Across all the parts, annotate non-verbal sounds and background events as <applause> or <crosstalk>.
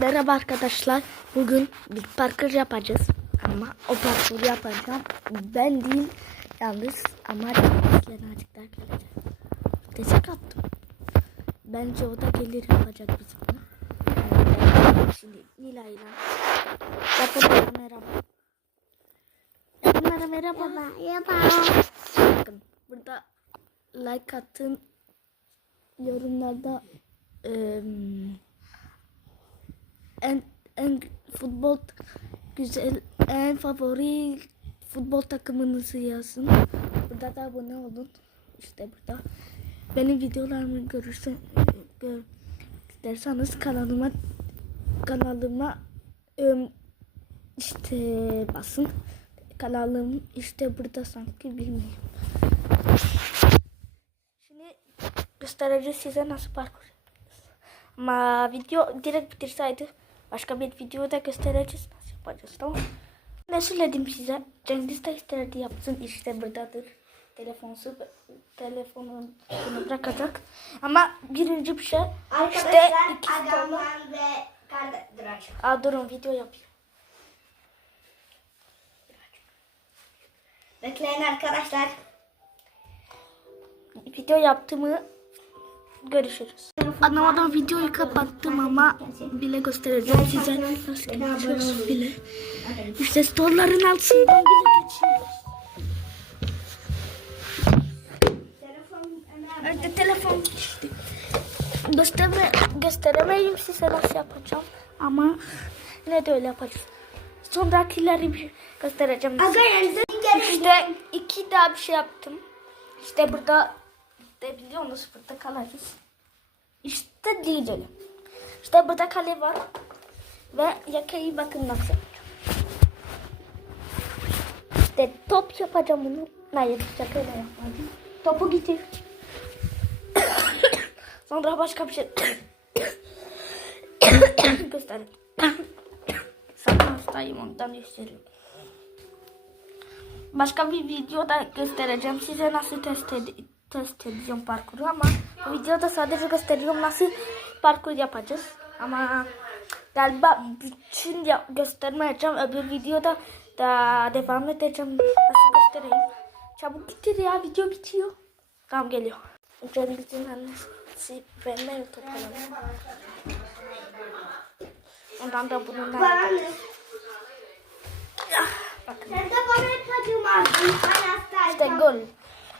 Merhaba arkadaşlar. Bugün bir parkur yapacağız. Ama o parkuru yapacağım. Ben değil yalnız ama Lenacıklar gelecek. Destek attım. Bence o da gelir yapacak bizimle. Yani Şimdi Nila ile. Yapın merhaba. Yapın bana merhaba. Bakın burada like attın yorumlarda em, en en futbol güzel en favori futbol takımınızı yazın. Burada da abone olun. İşte burada. Benim videolarımı görürsen gör, isterseniz kanalıma kanalıma işte basın. Kanalım işte burada sanki bilmiyorum. Şimdi göstereceğiz size nasıl parkur. Ama video direkt bitirseydi başka bir videoda göstereceğiz nasıl yapacağız tamam? Ne söyledim size? Cengiz de istedi yapsın işte buradadır. Telefonsu telefonunu bırakacak. Ama birinci bir şey işte Arkadaşlar iki tane. Agaman ve kardeş. Aa durun video yapayım. Bekleyin arkadaşlar. Video yaptığımı görüşürüz. Anlamadan videoyu kapattım ama bile göstereceğim size nasıl geçiyoruz bile. İşte storların altından bile geçiyoruz. Nerede telefon düştü. Gösterme, gösteremeyim size nasıl yapacağım ama ne de öyle yapacağız. Sonrakileri bir göstereceğim. Aga yanınıza İşte iki daha bir şey yaptım. İşte burada de biliyorsunuz burada kalacağız. İşte diyelim. İşte burada kale var. Ve yakayı bakın nasıl. İşte top yapacağım bunu. Hayır şakayla yapmadım. Topu getir. <coughs> Sonra başka bir şey <coughs> <coughs> göstereyim. Sana hastayım ondan gösteriyorum. Başka bir videoda göstereceğim size nasıl test, ed- test edeceğim parkuru ama bu videoda sadece gösteriyorum nasıl parkur yapacağız. Ama galiba bütün göstermeyeceğim. Öbür videoda da devam edeceğim. Nasıl göstereyim. Çabuk getir ya video bitiyor. Tamam geliyor. Cengiz'in annesi benimle toplanıyor. Ondan da bununla Bana ne? bakın. İşte gol.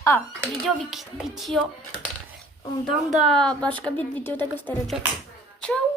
Aa video bit bitiyor. Ondan da başka bir videoda göstereceğim. Ciao.